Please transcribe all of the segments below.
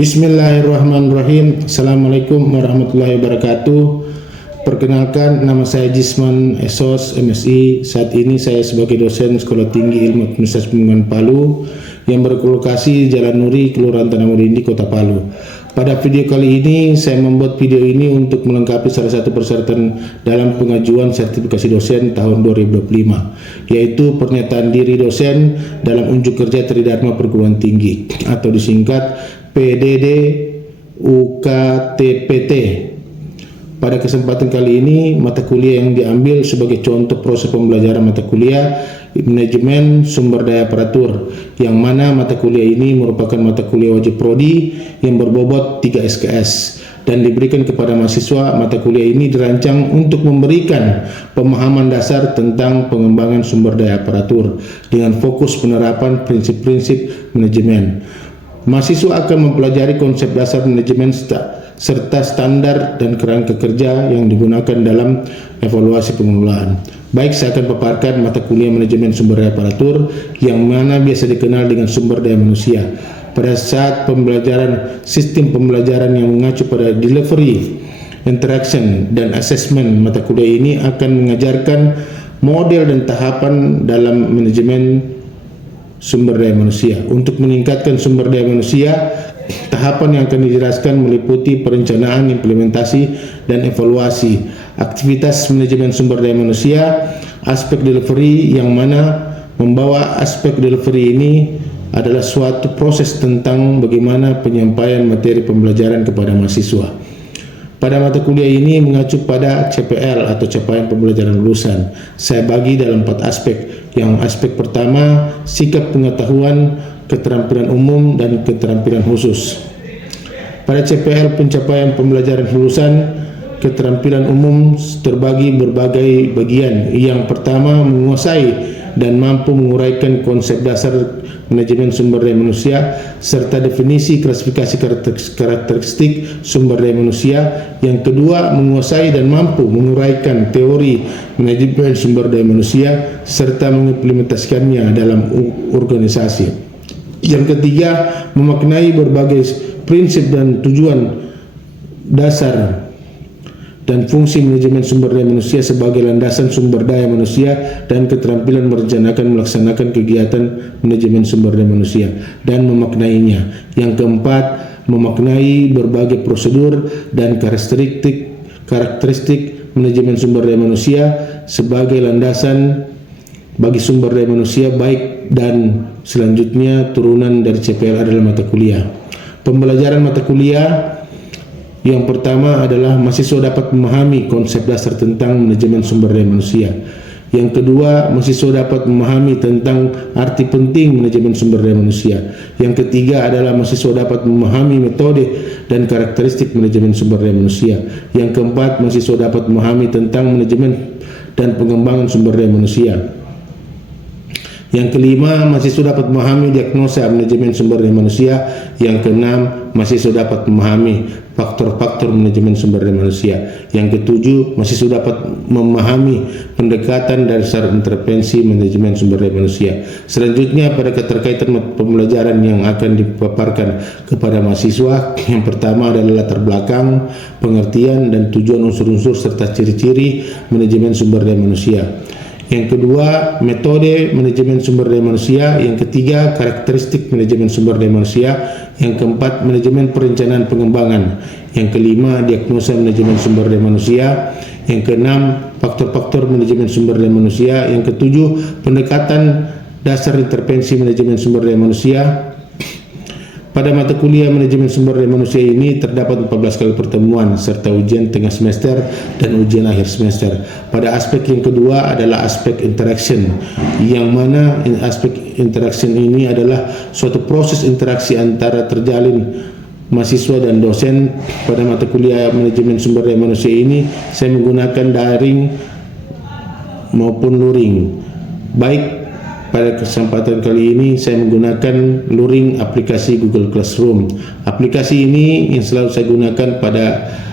Bismillahirrahmanirrahim. Assalamualaikum warahmatullahi wabarakatuh. Perkenalkan, nama saya Jisman Esos, MSI. Saat ini saya sebagai dosen Sekolah Tinggi Ilmu Administrasi Pembangunan Palu yang berlokasi Jalan Nuri, Kelurahan Tanah Merindi, Kota Palu. Pada video kali ini, saya membuat video ini untuk melengkapi salah satu persyaratan dalam pengajuan sertifikasi dosen tahun 2025, yaitu pernyataan diri dosen dalam unjuk kerja Tridharma Perguruan Tinggi atau disingkat PDD UKTPT. Pada kesempatan kali ini, mata kuliah yang diambil sebagai contoh proses pembelajaran mata kuliah Manajemen Sumber Daya Aparatur, yang mana mata kuliah ini merupakan mata kuliah wajib prodi yang berbobot 3 SKS dan diberikan kepada mahasiswa. Mata kuliah ini dirancang untuk memberikan pemahaman dasar tentang pengembangan sumber daya aparatur dengan fokus penerapan prinsip-prinsip manajemen. Mahasiswa akan mempelajari konsep dasar manajemen serta standar dan kerangka kerja yang digunakan dalam evaluasi pengelolaan. Baik, saya akan paparkan mata kuliah manajemen sumber daya aparatur yang mana biasa dikenal dengan sumber daya manusia. Pada saat pembelajaran, sistem pembelajaran yang mengacu pada delivery, interaction, dan assessment, mata kuliah ini akan mengajarkan model dan tahapan dalam manajemen sumber daya manusia. Untuk meningkatkan sumber daya manusia, tahapan yang akan dijelaskan meliputi perencanaan, implementasi, dan evaluasi aktivitas manajemen sumber daya manusia, aspek delivery, yang mana membawa aspek delivery ini adalah suatu proses tentang bagaimana penyampaian materi pembelajaran kepada mahasiswa. Pada mata kuliah ini mengacu pada CPL atau capaian pembelajaran lulusan. Saya bagi dalam 4 aspek. Yang aspek pertama, sikap pengetahuan, keterampilan umum, dan keterampilan khusus. Pada CPL pencapaian pembelajaran lulusan, keterampilan umum terbagi berbagai bagian. Yang pertama, menguasai dan mampu menguraikan konsep dasar manajemen sumber daya manusia serta definisi klasifikasi karakteristik sumber daya manusia. Yang kedua, menguasai dan mampu menguraikan teori manajemen sumber daya manusia serta mengimplementasikannya dalam organisasi. Yang ketiga, memaknai berbagai prinsip dan tujuan dasar dan fungsi manajemen sumber daya manusia sebagai landasan sumber daya manusia dan keterampilan merencanakan melaksanakan kegiatan manajemen sumber daya manusia dan memaknainya. Yang keempat, memaknai berbagai prosedur dan karakteristik manajemen sumber daya manusia sebagai landasan bagi sumber daya manusia baik dan selanjutnya turunan dari CPL adalah mata kuliah. Pembelajaran mata kuliah yang pertama adalah mahasiswa dapat memahami konsep dasar tentang manajemen sumber daya manusia. Yang kedua, mahasiswa dapat memahami tentang arti penting manajemen sumber daya manusia. Yang ketiga adalah mahasiswa dapat memahami metode dan karakteristik manajemen sumber daya manusia. Yang keempat, mahasiswa dapat memahami tentang manajemen dan pengembangan sumber daya manusia. Yang kelima, mahasiswa dapat memahami diagnosa manajemen sumber daya manusia. Yang keenam, mahasiswa dapat memahami faktor-faktor manajemen sumber daya manusia. Yang ketujuh, mahasiswa dapat memahami pendekatan dasar intervensi manajemen sumber daya manusia. Selanjutnya, pada keterkaitan pembelajaran yang akan dipaparkan kepada mahasiswa, yang pertama adalah latar belakang, pengertian, dan tujuan unsur-unsur serta ciri-ciri manajemen sumber daya manusia. Yang kedua, metode manajemen sumber daya manusia. Yang ketiga, karakteristik manajemen sumber daya manusia. Yang keempat, manajemen perencanaan pengembangan. Yang kelima, diagnosa manajemen sumber daya manusia. Yang keenam, faktor-faktor manajemen sumber daya manusia. Yang ketujuh, pendekatan dasar intervensi manajemen sumber daya manusia. Pada mata kuliah manajemen sumber daya manusia ini terdapat 14 kali pertemuan serta ujian tengah semester dan ujian akhir semester. Pada aspek yang kedua adalah aspek interaction, yang mana aspek interaction ini adalah suatu proses interaksi antara terjalin mahasiswa dan dosen. Pada mata kuliah manajemen sumber daya manusia ini saya menggunakan daring maupun luring. Baik, pada kesempatan kali ini saya menggunakan luring aplikasi Google Classroom. Aplikasi ini yang selalu saya gunakan pada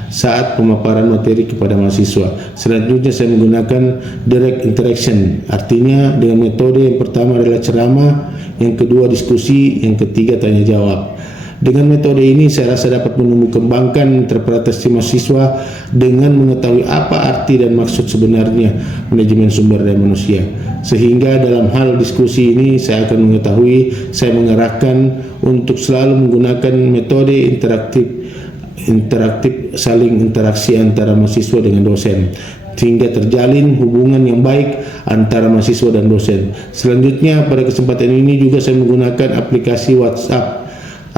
saat pemaparan materi kepada mahasiswa. Selanjutnya saya menggunakan direct interaction, artinya dengan metode yang pertama adalah ceramah, yang kedua diskusi, yang ketiga tanya jawab. Dengan metode ini saya rasa dapat menumbuh kembangkan interpretasi mahasiswa dengan mengetahui apa arti dan maksud sebenarnya manajemen sumber daya manusia. Sehingga dalam hal diskusi ini saya akan mengetahui, saya mengarahkan untuk selalu menggunakan metode interaktif saling interaksi antara mahasiswa dengan dosen, sehingga terjalin hubungan yang baik antara mahasiswa dan dosen. Selanjutnya pada kesempatan ini juga saya menggunakan aplikasi WhatsApp,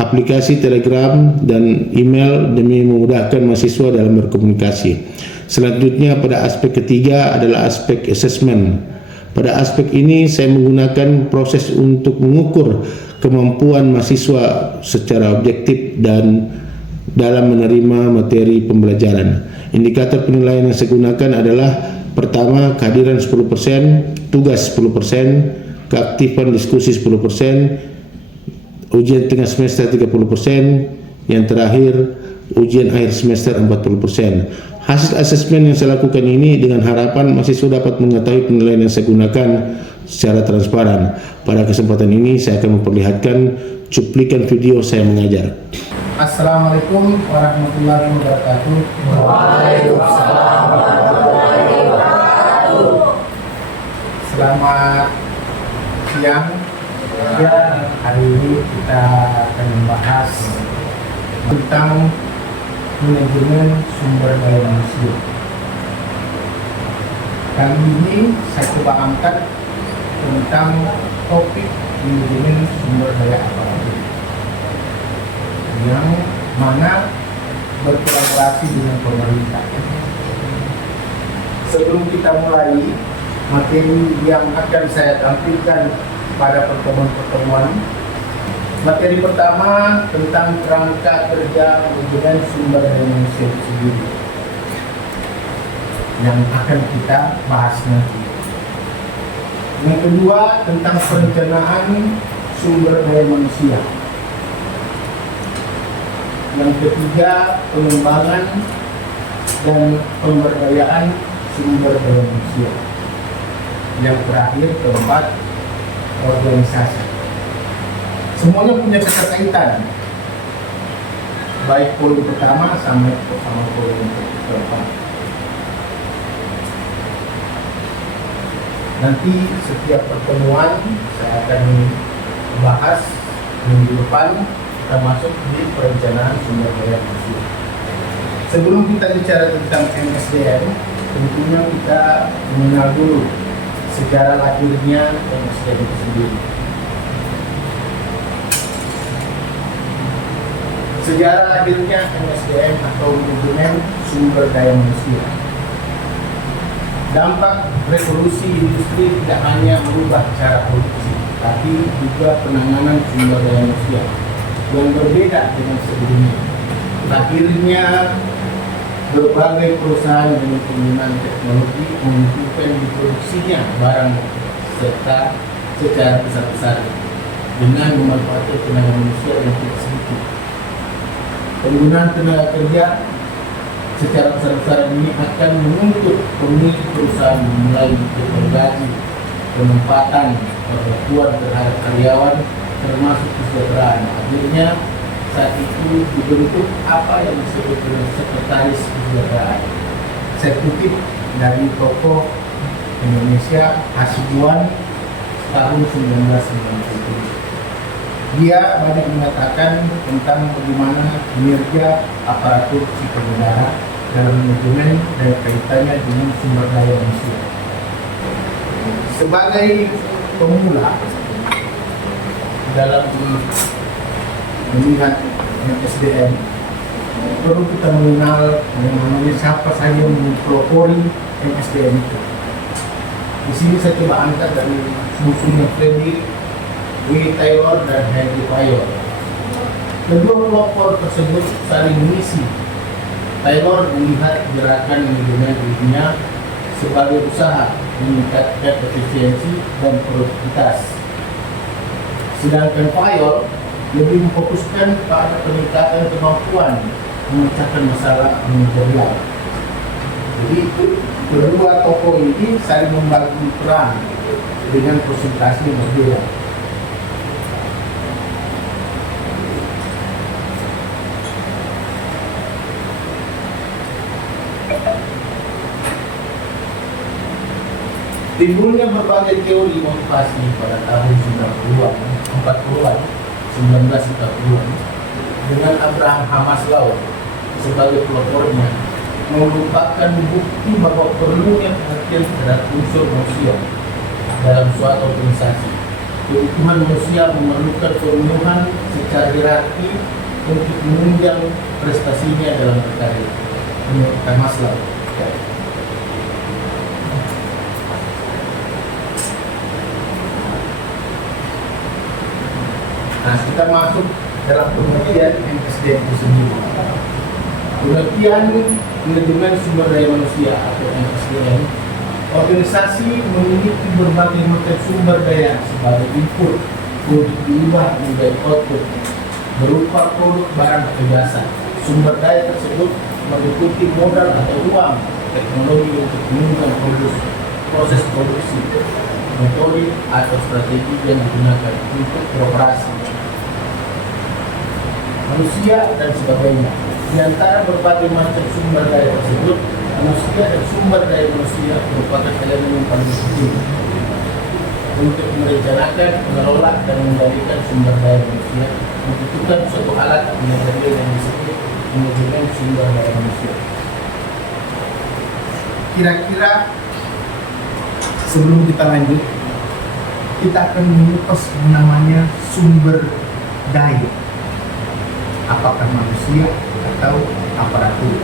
aplikasi Telegram, dan email demi memudahkan mahasiswa dalam berkomunikasi. Selanjutnya pada aspek ketiga adalah aspek assessment. Pada aspek ini saya menggunakan proses untuk mengukur kemampuan mahasiswa secara objektif dan dalam menerima materi pembelajaran. Indikator penilaian yang saya gunakan adalah pertama, kehadiran 10%, tugas 10%, keaktifan diskusi 10%, ujian tengah semester 30%, yang terakhir ujian akhir semester 40%. Hasil asesmen yang saya lakukan ini dengan harapan mahasiswa dapat mengetahui penilaian yang saya gunakan secara transparan. Pada kesempatan ini saya akan memperlihatkan cuplikan video saya mengajar. Assalamualaikum warahmatullahi wabarakatuh. Waalaikumsalam warahmatullahi wabarakatuh. Selamat siang. Ya, hari ini kita akan membahas tentang manajemen sumber daya manusia. Kali ini saya coba angkat tentang topik manajemen sumber daya aparatur, yang mana berkolaborasi dengan pemerintah. Sebelum kita mulai materi yang akan saya tampilkan pada pertemuan-pertemuan, materi pertama tentang kerangka kerja manajemen sumber daya manusia itu sendiri yang akan kita bahas nanti. Yang kedua tentang perencanaan sumber daya manusia. Yang ketiga, pengembangan dan pemberdayaan sumber daya manusia. Yang terakhir, keempat, organisasi. Semuanya punya keterkaitan, baik poin pertama sama poin keempat. Nanti setiap pertemuan saya akan bahas minggu depan. Kita masuk di perencanaan sumber daya manusia. Sebelum kita bicara tentang MSDM, tentunya kita mengenal dulu sejarah lahirnya MSDM itu sendiri. Sejarah lahirnya MSDM atau manajemen sumber daya manusia. Dampak revolusi industri tidak hanya merubah cara produksi, tapi juga penanganan sumber daya manusia yang berbeda dengan sebelumnya. Akhirnya berbagai perusahaan dengan penggunaan teknologi menentukan diproduksinya barang serta secara besar-besaran dengan memanfaatkan tenaga manusia yang tidak sedikit. Penggunaan tenaga kerja secara besar-besaran ini akan menuntut pemilik perusahaan mulai gaji, penempatan, perlakuan terhadap karyawan, termasuk kesejahteraan. Akhirnya saat itu dibentuk apa yang disebut dengan sekretaris kesejahteraan. Saya kutip dari tokoh Indonesia Hasibuan tahun 1997. Dia banyak mengatakan tentang bagaimana kinerja aparatur sipil negara dalam manajemen dan kaitannya dengan sumber daya manusia. Sebagai pemula dalam melihat SDM, perlu kita mengenal mengenai siapa saja yang mempelopori SDM itu. Di sini saya coba angkat dari bukunya Freddy, Willy Taylor, dan Henry Fayol. Kedua pelopor tersebut saling mengisi. Taylor melihat gerakan manajemen dirinya sebagai usaha meningkatkan efisiensi dan produktivitas. Sedangkan Fayol lebih memfokuskan pada peningkatan kemampuan memecahkan masalah manajerial. Jadi kedua tokoh ini saling membagi peran dengan konsentrasi yang berbeda. Timbulnya berbagai teori motivasi pada tahun 90-an, 40-an, 1930-an dengan Abraham Maslow sebagai pelopornya merupakan bukti bahwa perlunya perhatian terhadap unsur manusia dalam suatu organisasi. Keutuhan manusia memerlukan pemenuhan secara hierarki untuk menunjang prestasinya dalam berkarya. Menurut Maslow. Nah, kita masuk dalam pengertian MSDM itu sendiri. Pengertian manajemen sumber daya manusia atau MSDM, organisasi memiliki berbagai macam sumber daya sebagai input untuk diubah menjadi output berupa produk barang atau jasa. Sumber daya tersebut meliputi modal atau uang, teknologi untuk menunjang proses produksi, metode atau strategi yang digunakan untuk beroperasi, manusia dan sebagainya. Di antara berbagai macam sumber daya tersebut, manusia dan sumber daya manusia merupakan elemen yang paling penting untuk merencanakan, mengelola dan mengendalikan sumber daya manusia. Membutuhkan suatu alat metode yang disebut manajemen sumber daya manusia. Kira-kira sebelum kita lanjut, kita akan mengupas namanya sumber daya. Apakah manusia atau aparatur?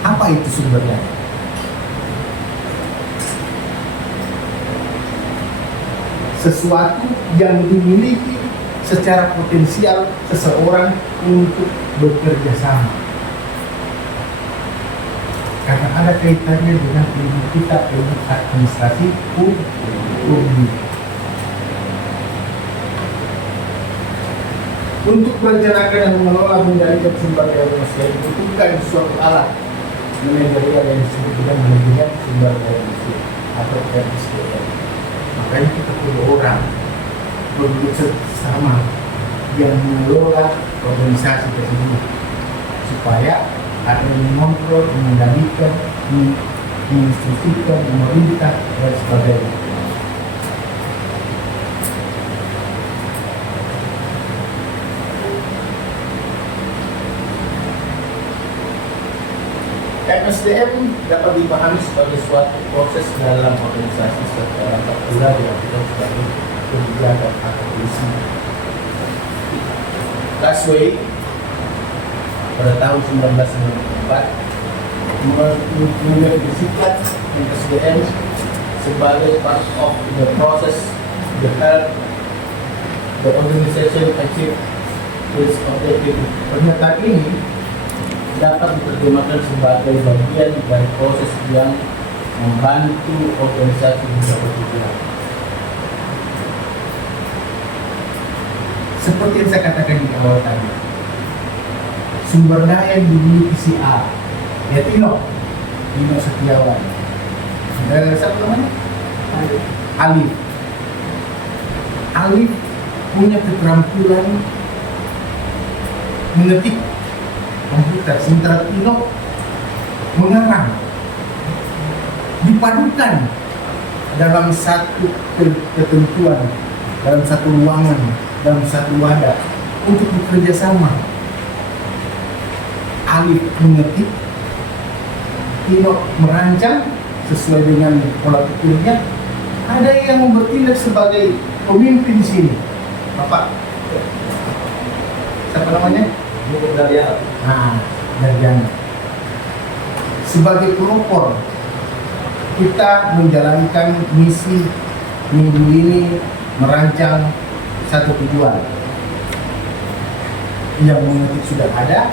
Apa itu sumber daya? Sesuatu yang dimiliki secara potensial seseorang untuk bekerja sama. Karena ada kaitannya dengan ilmu kita, ilmu administrasi publik. Untuk merencanakan dan mengelola mengendalikan sumber daya manusia dibutuhkan suatu alat manajerial yang disebut dengan manajemen sumber daya manusia atau MSDM. Makanya kita perlu orang bekerja sama yang mengelola organisasi tersebut supaya ada yang mengontrol, mengendalikan, menginstruksikan, memerintah dan sebagainya. MSDM dapat dipahami sebagai suatu proses dalam organisasi secara lengkap pula dilakukan sebagai kebijakan atau polisi. Lasway pada tahun 1994 mendefinisikan MSDM sebagai part of the process to help the organization achieve its objective. Pernyataan ini dapat diterjemahkan sebagai bagian dari proses yang membantu organisasi mencapai tujuan. Seperti yang saya katakan di awal tadi, sumber daya yang dimiliki si A, ya Tino Setiawan. Siapa namanya? Alif punya keterampilan mengetik komputer, sementara Tino mengarang. Dipadukan dalam satu ketentuan, dalam satu ruangan, dalam satu wadah untuk bekerja sama. Alif mengetik, Tino merancang sesuai dengan pola pikirnya. Ada yang bertindak sebagai pemimpin di sini. Bapak, siapa namanya? Daryan. Sebagai pelopor, kita menjalankan misi minggu ini merancang satu tujuan. Yang mengetik sudah ada,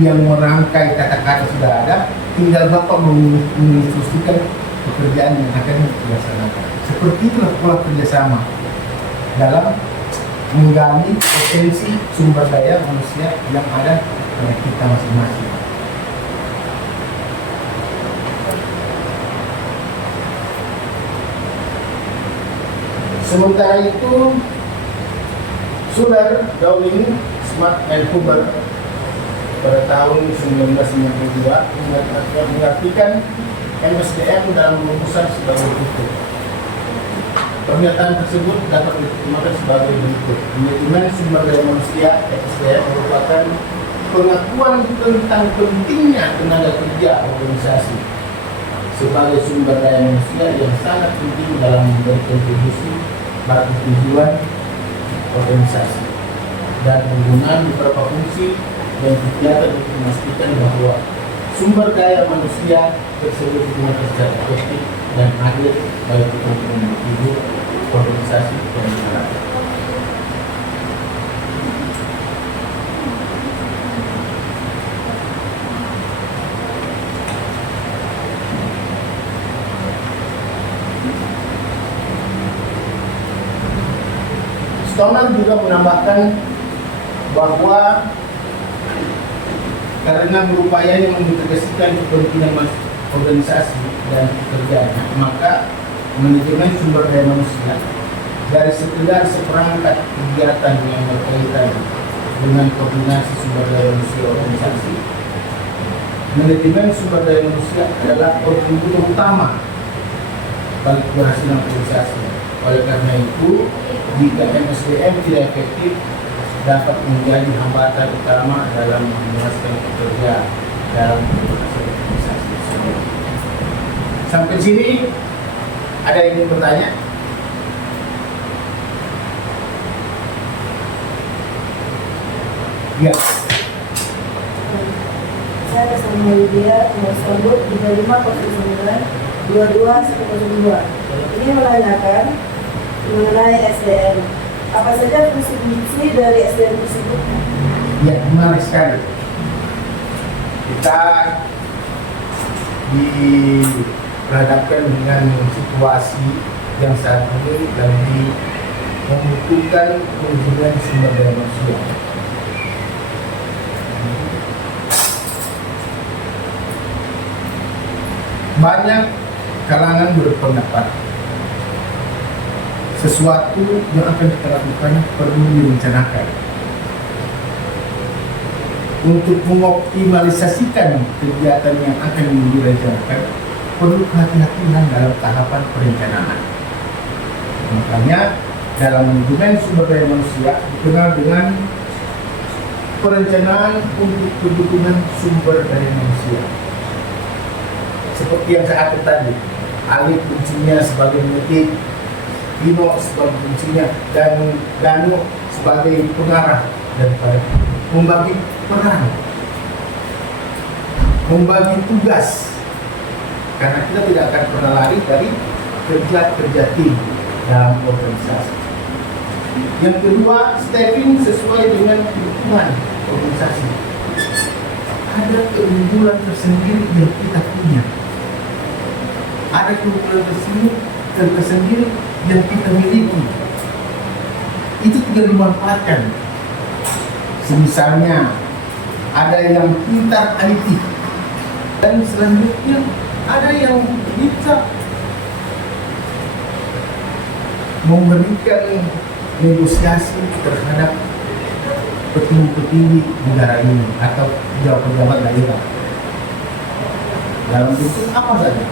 yang merangkai kata-kata sudah ada, tinggal Bapak menginstruksikan pekerjaan yang akan dilaksanakan. Seperti itulah pola kerjasama dalam menggali potensi sumber daya manusia yang ada pada kita masing-masing. Sementara itu, Suler, Dowling, Smart, and Huber pada tahun 1992 mengartikan MSDM dalam rumusan sebagai berikut. Pernyataan tersebut dapat diterjemahkan sebagai berikut. Manajemen sumber daya manusia (SDM) merupakan pengakuan tentang pentingnya tenaga kerja organisasi sebagai sumber daya manusia yang sangat penting dalam memberi kontribusi bagi tujuan organisasi dan penggunaan beberapa fungsi dan kegiatan untuk memastikan bahwa sumber daya manusia tersebut digunakan secara efektif dan adil bagi kepentingan individu, organisasi, dan masyarakat. Stoneman juga menambahkan bahwa karena berupaya mengintegrasikan kepentingan organisasi dan pekerjaan, maka manajemen sumber daya manusia dari sekedar seperangkat kegiatan yang berkaitan dengan koordinasi sumber daya manusia organisasi, manajemen sumber daya manusia adalah kontributor utama bagi keberhasilan organisasi. Oleh karena itu, jika MSDM tidak efektif, dapat menjadi hambatan utama dalam memuaskan pekerja dalam organisasi. Sampai sini, ada yang ingin bertanya? Ya. Saya bersama Lydia Sambut 3509 22 ini menanyakan mengenai SDM. Apa saja fungsi dari SDM tersebut? Ya, menarik sekali. Kita dihadapkan dengan situasi yang saat ini lagi membutuhkan kunjungan sumber daya manusia. Banyak kalangan berpendapat sesuatu yang akan kita lakukan perlu direncanakan untuk mengoptimalisasikan kegiatan yang akan direncanakan. Perlu kehati-hatian dalam tahapan perencanaan. Makanya dalam manajemen sumber daya manusia dikenal dengan perencanaan untuk kebutuhan sumber daya manusia. Seperti yang saya atur tadi, Alif fungsinya sebagai mengetik, Dino sebagai fungsinya, dan Danu sebagai pengarah daripada membagi peran, membagi tugas, karena kita tidak akan pernah lari dari kerja tim dalam organisasi. Yang kedua, stepping sesuai dengan kebutuhan organisasi. Ada keunggulan tersendiri yang kita punya. Ada keunggulan tersendiri yang kita miliki. Itu tidak dimanfaatkan. Misalnya, ada yang pintar IT, dan selanjutnya ada yang bisa memberikan negosiasi terhadap petinggi-petinggi negara ini atau pejabat-pejabat daerah dalam bentuk apa saja.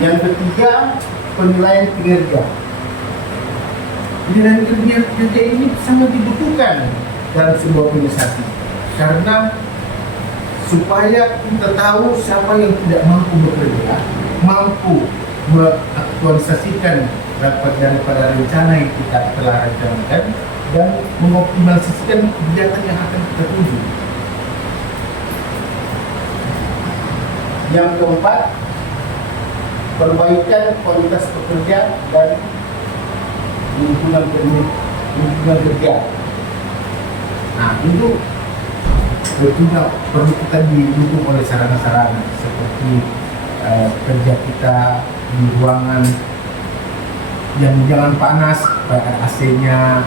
Yang ketiga, penilaian kinerja. Penilaian kinerja ini sangat dibutuhkan dalam sebuah organisasi karena supaya kita tahu siapa yang tidak mampu bekerja, mampu mengaktualisasikan daripada rencana yang kita telah rencanakan dan mengoptimalisasikan kegiatan yang akan kita tuju. Yang keempat, perbaikan kualitas pekerja dan lingkungan kerja. Nah, itu tentunya perlu kita didukung oleh sarana-sarana seperti kerja kita di ruangan yang jangan panas, supaya ada AC-nya,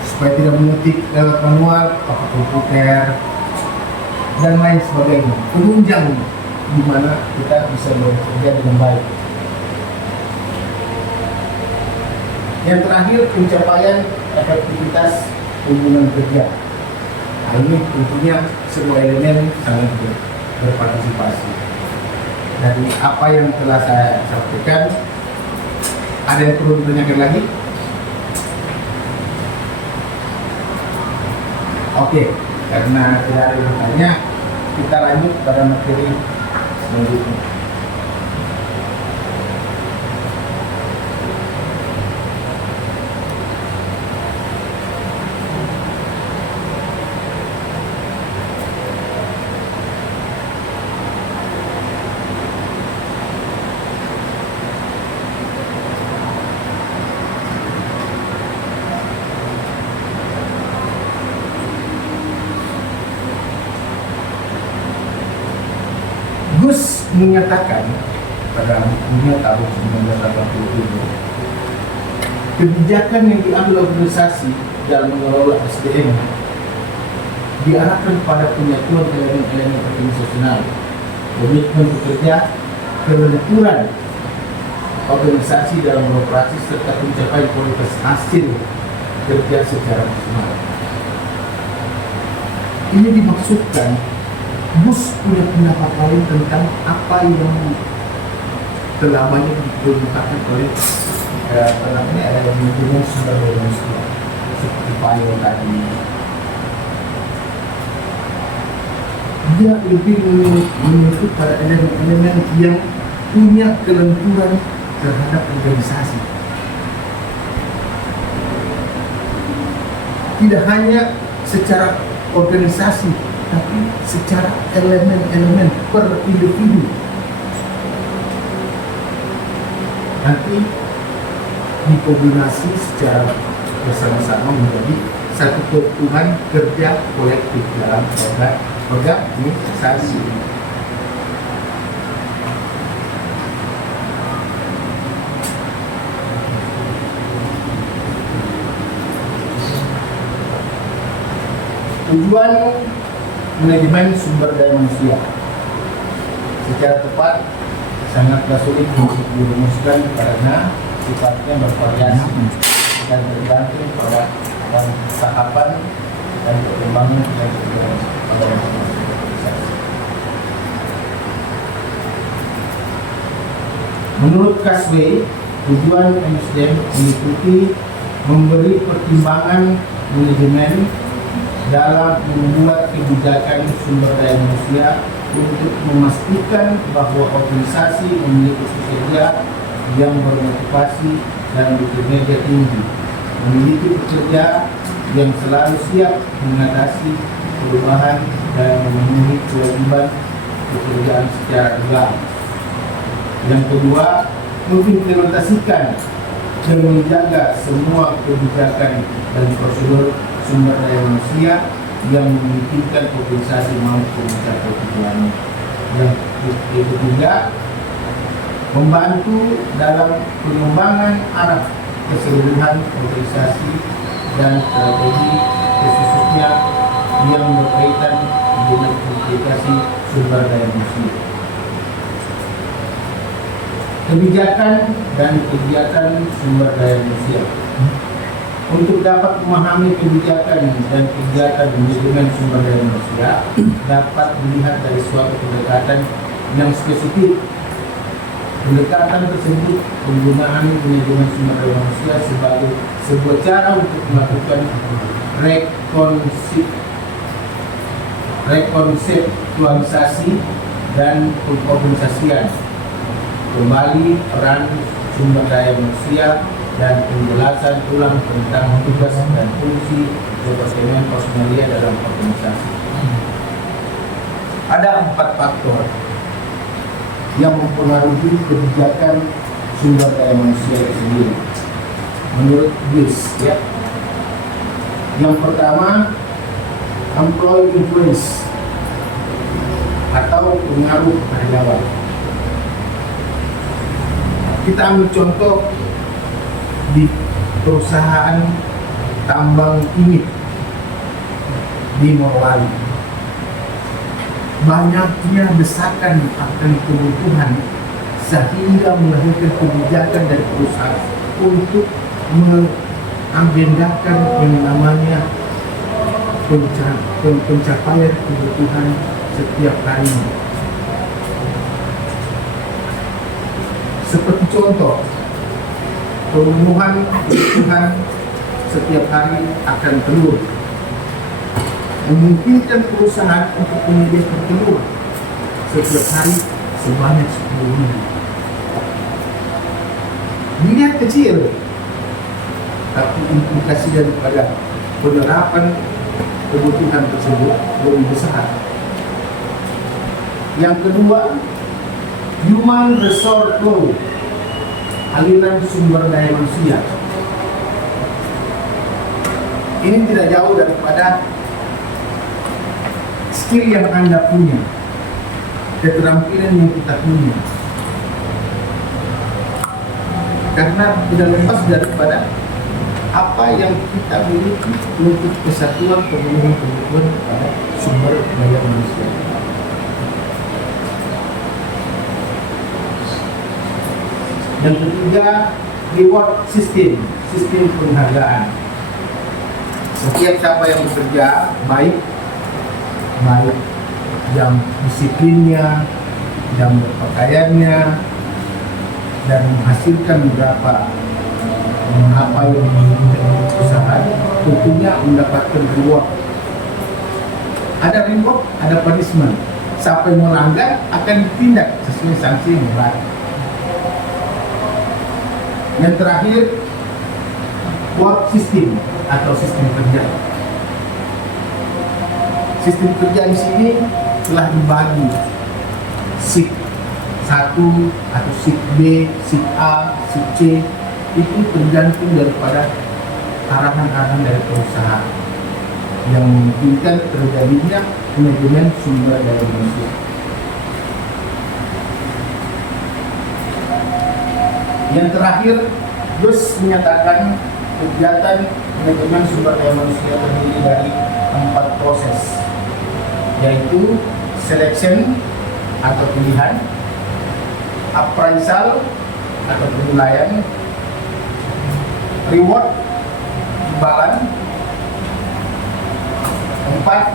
supaya tidak mengetik lewat manual, pakai komputer, dan lain sebagainya. Penunjang di mana kita bisa bekerja dengan baik. Yang terakhir, pencapaian efektivitas hubungan kerja. Nah, ini tentunya semua elemen sangat berpartisipasi. Dari apa yang telah saya sampaikan, ada yang perlu ditanyakan lagi? Oke, karena tidak ada yang bertanya, kita lanjut pada materi selanjutnya. Gus menyatakan pada bukunya tahun 1987, kebijakan yang diambil organisasi dalam mengelola SDM diarahkan pada penyatuan elemen-elemen organisasional, komitmen bekerja, kelenturan organisasi dalam beroperasi serta pencapaian kualitas hasil kerja secara maksimal. Ini dimaksudkan Gus punya pendapat lain tentang apa yang telah banyak dikemukakan oleh manajemen sumber daya manusia seperti Payo tadi. Dia lebih menyebut pada elemen-elemen yang punya kelenturan terhadap organisasi. Tidak hanya secara organisasi, tapi secara elemen-elemen per individu. Nanti dikombinasi secara bersama-sama menjadi satu keutuhan kerja kolektif dalam organisasi. Tujuan manajemen sumber daya manusia secara tepat sangatlah sulit untuk dirumuskan karena sifatnya bervariasi dan tergantung pada tahapan dan perkembangan yang terjadi pada organisasi. Menurut Kaswe, tujuan MSDM meliputi memberi pertimbangan manajemen dalam membuat kebijakan sumber daya manusia untuk memastikan bahwa organisasi memiliki pekerja yang bermotivasi dan berkinerja tinggi, memiliki pekerja yang selalu siap mengatasi perubahan dan memenuhi kewajiban pekerjaan secara tegas. Yang kedua, mengimplementasikan dan menjaga semua kebijakan dan prosedur sumber daya manusia yang memungkinkan organisasi mampu mencapai tujuan. Yang ketiga, membantu dalam pengembangan arah keseluruhan organisasi dan strategi khususnya yang berkaitan dengan implementasi sumber daya manusia. Kebijakan dan kegiatan sumber daya manusia. Untuk dapat memahami kebijakan dan kegiatan manajemen sumber daya manusia dapat dilihat dari suatu pendekatan yang spesifik. Pendekatan tersebut penggunaan manajemen sumber daya manusia sebagai sebuah cara untuk melakukan rekonseptualisasi dan pengorganisasian kembali peran sumber daya manusia dan penjelasan ulang tentang tugas dan fungsi departemen personalia dalam organisasi. Ada 4 faktor yang mempengaruhi kebijakan sumber daya manusia itu sendiri. Menurut Gus, ya. Yang pertama, employee influence atau pengaruh karyawan. Kita ambil contoh di perusahaan tambang ini di Morowali. Banyaknya desakan akan kebutuhan sehingga melahirkan kebijakan dari perusahaan untuk mengagendakan yang namanya pencapaian kebutuhan setiap hari. Seperti contoh, pemenuhan kebutuhan setiap hari akan telur, memungkinkan perusahaan untuk menyediakan telur setiap hari sebanyak 10.000. Dilihat kecil, tapi implikasi daripada penerapan kebutuhan tersebut lebih besar. Yang kedua, human resource flow, aliran sumber daya manusia. Ini tidak jauh daripada skill yang Anda punya, keterampilan yang kita punya. Karena tidak lepas daripada apa yang kita miliki untuk kesatuan pemenuhan kebutuhan pada sumber daya manusia. Yang ketiga, reward system, sistem penghargaan. Setiap siapa yang bekerja baik jam disiplinnya, jam berpakaiannya, dan menghasilkan berapa apa yang menjadi perusahaan, tentunya mendapatkan reward. Ada reward, ada punishment. Siapa yang melanggar akan ditindak sesuai sanksi yang berat. Yang terakhir, work system atau sistem kerja. Sistem kerja di sini telah dibagi shift 1 atau shift B, shift A, shift C. Itu tergantung daripada arahan-arahan dari perusahaan yang memungkinkan terjadinya manajemen sumber daya manusia. Yang terakhir, Gus menyatakan kegiatan manajemen sumber daya manusia terdiri dari 4 proses, yaitu selection atau pilihan, appraisal atau penilaian, reward, imbalan, 4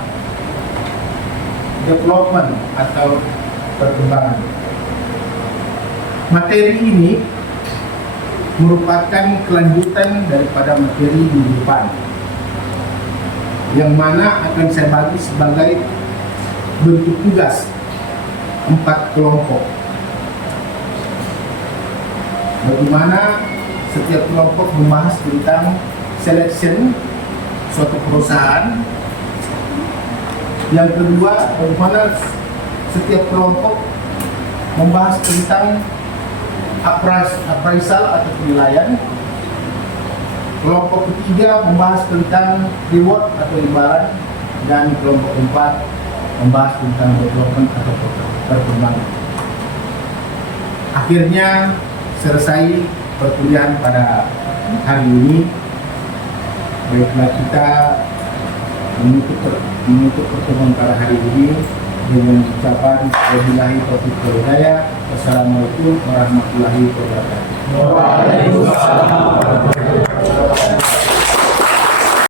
development atau perkembangan. Materi ini merupakan kelanjutan daripada materi minggu depan, yang mana akan saya bagi sebagai bentuk tugas 4 kelompok. Bagaimana setiap kelompok membahas tentang selection suatu perusahaan. Yang kedua, bagaimana setiap kelompok membahas tentang appraisal atau penilaian. Kelompok ketiga membahas tentang reward atau imbalan, dan kelompok keempat membahas tentang development atau perkembangan. Akhirnya selesai perkuliahan pada hari ini. Baiklah, kita menutup pertemuan pada hari ini dengan ucapan wabillahi taufiq wal hidayah. Wassalamualaikum warahmatullahi wabarakatuh. Waalaikumsalam warahmatullahi wabarakatuh.